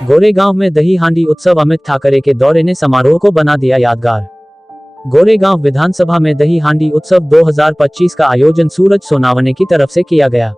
गोरेगांव में दही हांडी उत्सव, अमित ठाकरे के दौरे ने समारोह को बना दिया यादगार। गोरेगांव विधानसभा में दही हांडी उत्सव 2025 का आयोजन सूरज सोनावने की तरफ से किया गया।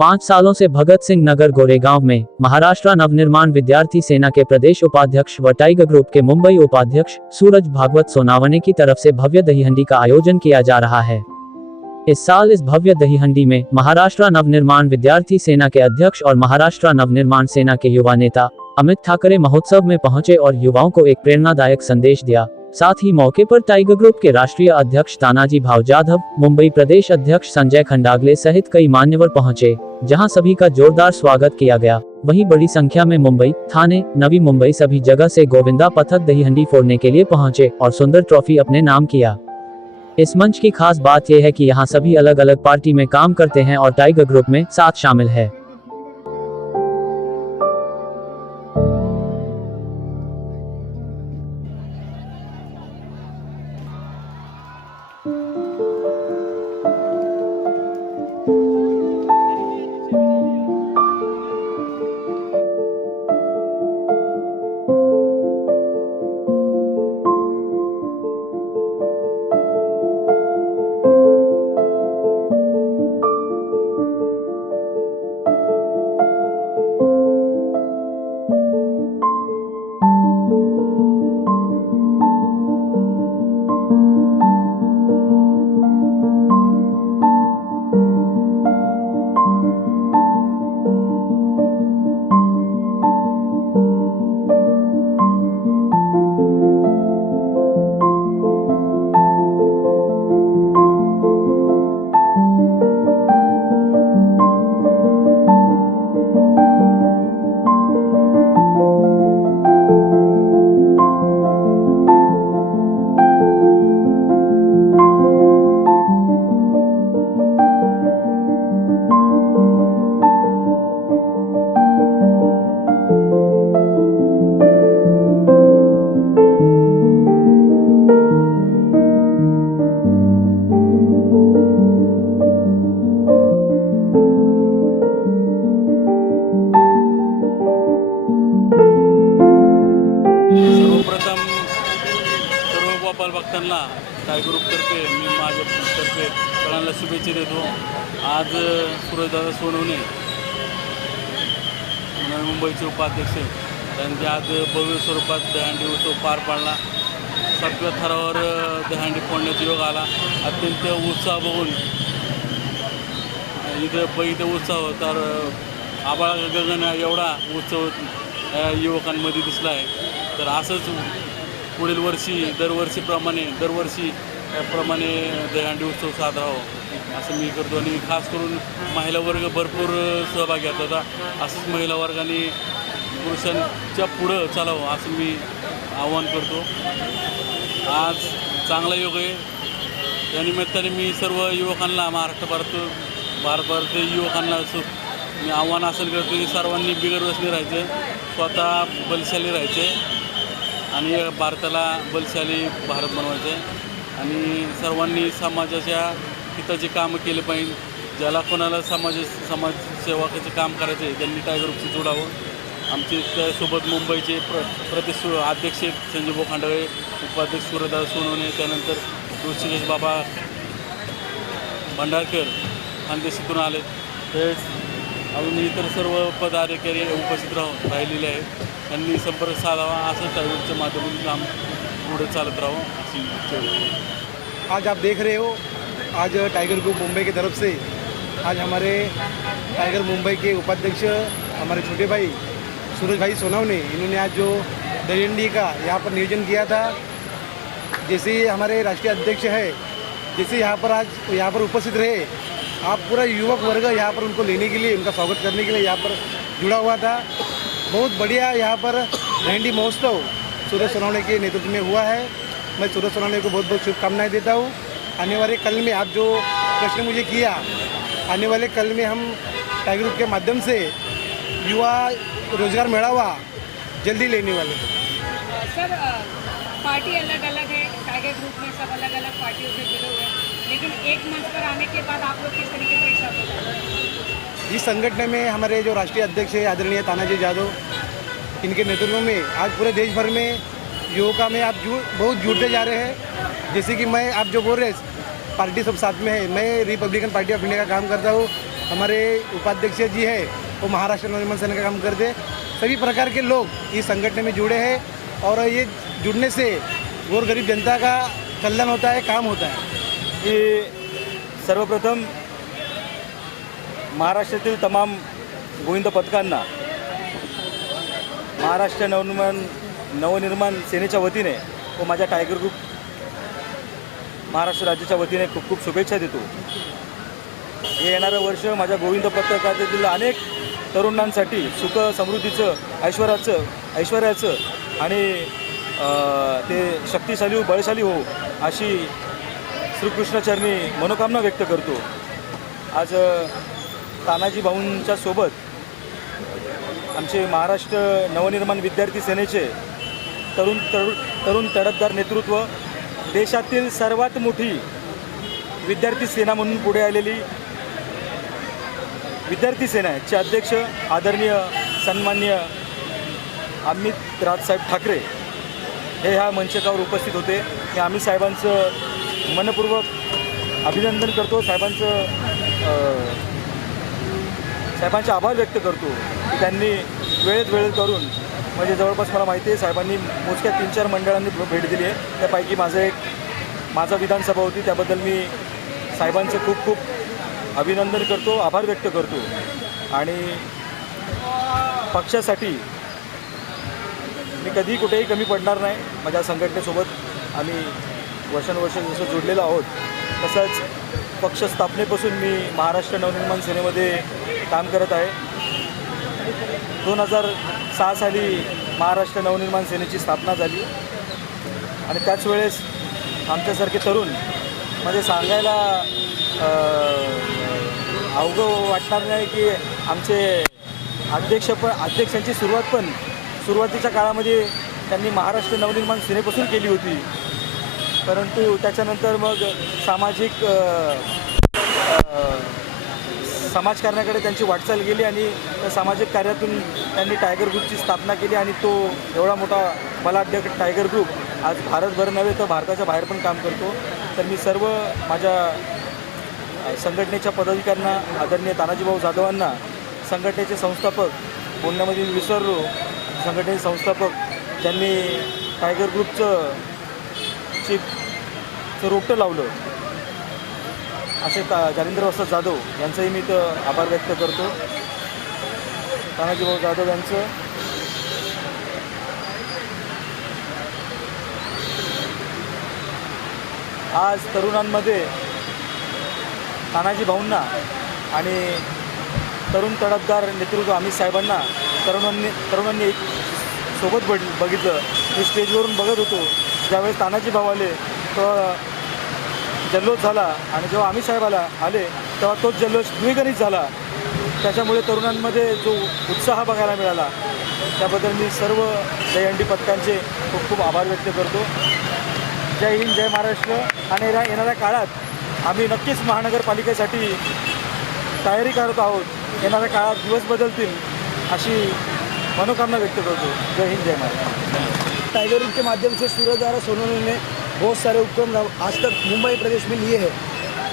5 सालों से भगत सिंह नगर गोरेगांव में महाराष्ट्र नवनिर्माण विद्यार्थी सेना के प्रदेश उपाध्यक्ष व टाइगर ग्रुप के मुंबई उपाध्यक्ष सूरज भागवत सोनावने की तरफ से भव्य दही हांडी का आयोजन किया जा रहा है। इस साल इस भव्य दही हांडी में महाराष्ट्र नवनिर्माण विद्यार्थी सेना के अध्यक्ष और महाराष्ट्र नवनिर्माण सेना के युवा नेता अमित ठाकरे महोत्सव में पहुंचे और युवाओं को एक प्रेरणादायक संदेश दिया। साथ ही मौके पर टाइगर ग्रुप के राष्ट्रीय अध्यक्ष तानाजी भाव जाधव, मुंबई प्रदेश अध्यक्ष संजय खंडागले सहित कई मान्यवर पहुंचे, जहां सभी का जोरदार स्वागत किया गया। वहीं बड़ी संख्या में मुंबई, ठाणे, नवी मुंबई सभी जगह से गोविंदा पथक दही हांडी फोड़ने के लिए पहुंचे और सुंदर ट्रॉफी अपने नाम किया। इस मंच की खास बात यह है कि यहाँ सभी अलग अलग पार्टी में काम करते हैं और टाइगर ग्रुप में साथ शामिल है। सर्वप्रथम सर्व गोपाल भक्तांना टायगर ग्रुपतर्फे मी माझ्यातर्फे सगळ्यांना शुभेच्छा देतो। आज सूरजदादा सोनवणे नवी मुंबईचे उपाध्यक्ष त्यांनी आज भव्य स्वरूपात दहीहांडी उत्सव पार पाडला। 7व्या थरावर दहीहांडी फोडण्याचा योग आला। अत्यंत उत्साह बघून इथं उत्साह तर आबाळ गगन एवढा उत्सव युवकांमध्ये दिसला आहे। तर असंच पुढील वर्षी दरवर्षी दहीहांडी उत्सव साजरा हो असं मी करतो। आणि खास करून महिला वर्ग भरपूर सहभाग घेत होता। असंच महिला वर्गाने पुरुषांच्या पुढं चालावं असं मी आवाहन करतो। आज चांगला योग आहे। या निमित्ताने मी सर्व युवकांना भारतभरातील युवकांना मी आव्हान असं करतो की सर्वांनी बिगरव्यसनी राहायचं, स्वतः बलशाली राहायचे आणि भारताला बलशाली भारत बनवायचं आहे। आणि सर्वांनी समाजाच्या हिताचे कामं केले पाहिजे। ज्याला कोणाला समाजसेवाकाचे काम करायचं आहे त्यांनी टायगर ग्रुपशी जोडावं। आमचे त्यासोबत मुंबईचे प्रदेश अध्यक्ष संजय भाऊ खंडागळे, उपाध्यक्ष सूरजदादा सोनवणे, त्यानंतर ऋषिकेश बाबा भंडारकर खानदेशीतून आले। तेच अजून इतर सर्व पदाधिकारी उपस्थित राहिलेले आहेत। त्यांनी संपर्क साधावा, असं टायगरच्या माध्यमातून काम पुढे चालत राहावं अशी इच्छा होती। आज आप देख रहे हो, आज टाइगर ग्रुप मुंबई की तरफ से आज हमारे टाइगर मुंबई के उपाध्यक्ष हमारे छोटे भाई सूरज भाई सोनावने, इन्होंने आज जो दही हांडी का यहाँ पर नियोजन किया था। जैसे हमारे राष्ट्रीय अध्यक्ष है, जैसे यहाँ पर उपस्थित रहे, आप पूरा युवक वर्ग यहाँ पर उनको लेने के लिए, उनका स्वागत करने के लिए यहाँ पर जुड़ा हुआ था। बहुत बढ़िया यहाँ पर दही हांडी महोत्सव सूरज सोनावने के नेतृत्व में हुआ है। मैं सूरज सोनावने को बहुत बहुत शुभकामनाएं देता हूँ। आने वाले कल में आप जो प्रश्न मुझे किया, आने वाले कल में हम टाइगर ग्रुप के माध्यम से युवा रोजगार मेळावा जल्दी लेने वाले हैं। सर, पार्टी अलग अलग है, टाइगर ग्रुप में सब अलग अलग पार्टियों से जुड़े हुए हैं, लेकिन एक मंच पर आने के बाद आप लोग किस तरीके से एक साथ? इस संगठन में हमारे जो राष्ट्रीय अध्यक्ष है आदरणीय तानाजी जाधव, इनके नेतृत्व में आज पूरे देश भर में युवका में आप बहुत जुड़ते जा रहे हैं। जैसे कि मैं आप जो बोल रहे हैं पार्टी सब साथ में है, मैं रिपब्लिकन पार्टी ऑफ इंडिया का काम करता हूँ, हमारे उपाध्यक्ष जी है वो महाराष्ट्र नवनिर्माण सेना का काम करते हैं। सभी प्रकार के लोग इस संगठन में जुड़े हैं और ये जुड़ने से गोर गरीब जनता का कल्याण होता है, काम होता है। की सर्वप्रथम महाराष्ट्रातील तमाम गोविंद पथकांना महाराष्ट्र नवनिर्माण सेनेच्या वतीने व माझ्या टायगर ग्रुप महाराष्ट्र राज्याच्या वतीने खूप खूप शुभेच्छा देतो। हे येणारं वर्ष माझ्या गोविंद पथकातील अनेक तरुणांसाठी सुख समृद्धीचं ऐश्वर्याचं आणि ते शक्तिशाली बळशाली हो अशी श्रीकृष्णचरणी मनोकामना व्यक्त करतो। आज तानाजी भाऊंच्या सोबत आमचे महाराष्ट्र नवनिर्माण विद्यार्थी सेनेचे तरुण तडफदार नेतृत्व, देशातील सर्वात मोठी विद्यार्थी सेना म्हणून पुढे आलेली विद्यार्थी सेनेचे अध्यक्ष आदरणीय सन्माननीय अमित राजसाहेब ठाकरे हे ह्या मंचकावर उपस्थित होते। मी अमित साहेबांचं मनपूर्वक अभिनंदन करतो, साहेबांचे आभार व्यक्त करतो की त्यांनी वेळेत करून म्हणजे जवळपास मला माहिती आहे साहेबांनी मोजक्या 3-4 मंडळांनी भेट दिली आहे। त्यापैकी माझा विधानसभा होती, त्याबद्दल मी साहेबांचं खूप अभिनंदन करतो, आभार व्यक्त करतो। आणि पक्षासाठी मी कधी कुठेही कमी पडणार नाही। माझ्या संघटनेसोबत आम्ही वर्षानुवर्ष जसं जोडलेलो आहोत तसंच पक्ष स्थापनेपासून मी महाराष्ट्र नवनिर्माण सेनेमध्ये काम करत आहे। 2006 साली महाराष्ट्र नवनिर्माण सेनेची स्थापना झाली आणि त्याच वेळेस आमच्यासारखे तरुण म्हणजे सांगायला अवघड वाटणार नाही की आमचे अध्यक्षांची सुरुवातीच्या काळामध्ये त्यांनी महाराष्ट्र नवनिर्माण सेनेपासून केली होती, परंतु त्याच्यानंतर मग समाजकारणाकडे त्यांची वाटचाल गेली आणि त्या सामाजिक कार्यातून त्यांनी टायगर ग्रुपची स्थापना केली आणि तो एवढा मोठा बलाढ्य टायगर ग्रुप आज भारतभर नव्हे तर भारताच्या बाहेर पण काम करतो। तर मी सर्व माझ्या संघटनेच्या पदाधिकाऱ्यांना, आदरणीय तानाजीभाऊ जाधवांना, संघटनेचे संस्थापक बोलण्यामध्ये विसरलो, संघटनेचे संस्थापक ज्यांनी टायगर ग्रुपचं रोपटं लावलं असे जालिंदर वस्ताद जाधव यांचंही मी तर आभार व्यक्त करतो। तानाजीभाऊ जाधव यांचं आज तरुणांमध्ये तानाजी भाऊंना आणि तरुण तडफदार नेतृत्व अमित साहेबांना तरुणांनी एक सोबत बघितलं। मी स्टेजवरून बघत होतो, ज्यावेळेस तानाजी भाऊ आले तेव्हा जल्लोष झाला आणि जेव्हा अमित साहेब आले तेव्हा तोच जल्लोष द्विगुणित झाला। त्याच्यामुळे तरुणांमध्ये जो उत्साह बघायला मिळाला त्याबद्दल मी सर्व दहीहंडी पथकांचे खूप आभार व्यक्त करतो। जय हिंद, जय महाराष्ट्र। आणि येणाऱ्या काळात आम्ही नक्कीच महानगरपालिकेसाठी तयारी करत आहोत। येणाऱ्या काळात दिवस बदलतील अशी मनोकामना व्यक्त करतो। जय हिंद, जय महाराष्ट्र। टाइगर ग्रुप के माध्यम से सूरजधारा सोनोने ने बहुत सारे उपक्रम आज तक मुंबई प्रदेश में लिए हैं,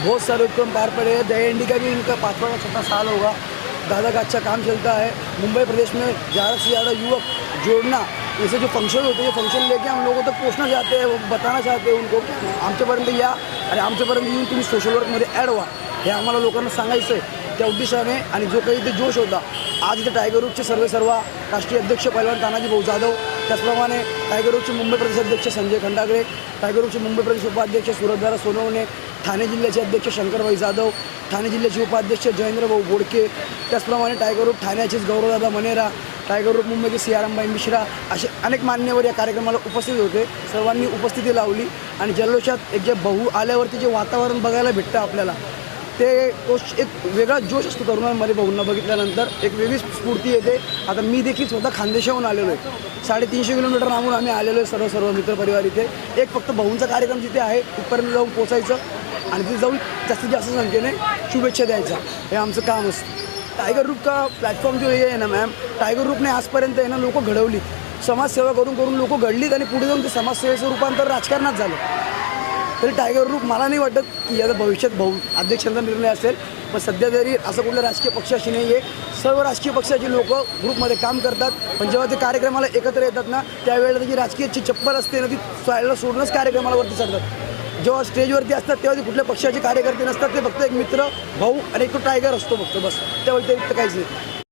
बहुत सारे उपक्रम पार पड़े हैं। दहीहंडी का भी इनका 5वां 6वां साल होगा। दादा का अच्छा काम चलता है। मुंबई प्रदेश में ज़्यादा से ज़्यादा युवक जोड़ना, जैसे जो फंक्शन होते हैं फंक्शन लेके हम लोगों तक पोचना चाहते हैं, वो बताना चाहते हैं उनको आमच्यापर्यंत या आणि आमच्यापर्यंत येऊन तुम्ही सोशल वर्कमध्ये ॲड व्हा, हे आम्हाला लोकांना सांगायचं आहे। त्या उद्देशाने आणि जो काही इथे जोश होता, आज इथे टायगर ग्रुपचे सर्व राष्ट्रीय अध्यक्ष पैलवान तानाजीभाऊ जाधव, त्याचप्रमाणे टायगर ग्रुपचे मुंबई प्रदेश अध्यक्ष संजय खंडागळे, टायगर ग्रुपचे मुंबई प्रदेश उपाध्यक्ष सूरजधारा सोनवणे, ठाणे जिल्ह्याचे अध्यक्ष शंकरभाई जाधव, ठाणे जिल्ह्याचे उपाध्यक्ष जयेंद्रभाऊ बोडके, त्याचप्रमाणे टायगर ग्रुप ठाण्याचेच गौरवदादा मनेरा, टायगर ग्रुप मुंबईचे सियारामबाई मिश्रा, असे अनेक मान्यवर या कार्यक्रमाला उपस्थित होते। सर्वांनी उपस्थिती लावली आणि जल्लोषात एक जे भाऊ आल्यावरती जे वातावरण बघायला भेटतं आपल्याला, ते तो एक वेगळा जोश असतो तरुणांमध्ये। भाऊंना बघितल्यानंतर एक वेगळी स्फूर्ती येते। आता मी देखील स्वतः खानदेशाहून आलेलो आहे, 350 किलोमीटर लांबून आम्ही आलेलो आहे सर्व मित्रपरिवार इथे। एक फक्त भाऊंचा कार्यक्रम जिथे आहे तिथपर्यंत जाऊन पोचायचं आणि तिथे जाऊन जास्तीत जास्त संख्येने शुभेच्छा द्यायचा, हे आमचं काम असतं। टाइगर ग्रुप का प्लॅटफॉर्म जो ये आहे ना मॅम, टायगर ग्रुपने आजपर्यंत आहे ना लोक घडवली, समाजसेवा करून करून लोक घडलीत आणि पुढे जाऊन ते समाजसेवेचं रूपांतर राजकारणात झालं. तरी टायगर ग्रुप मला नाही वाटत की याचा भविष्यात अध्यक्षांचा निर्णय असेल, पण सध्या तरी असं कुठल्या राजकीय पक्षाशी नाही आहे. सर्व राजकीय पक्षाचे लोक ग्रुपमध्ये काम करतात, पण जेव्हा ते कार्यक्रमाला एकत्र येतात ना त्यावेळेला त्याची राजकीयची चप्पल असते ना ती स्वायला सोडूनच कार्यक्रमाला चढतात. जेव्हा स्टेजवरती असतात तेव्हा ते कुठल्या पक्षाचे कार्यकर्ते नसतात, ते फक्त एक मित्र भाऊ आणि एक तो टायगर असतो फक्त, बस त्या व्यतिरिक्त काहीच नाही.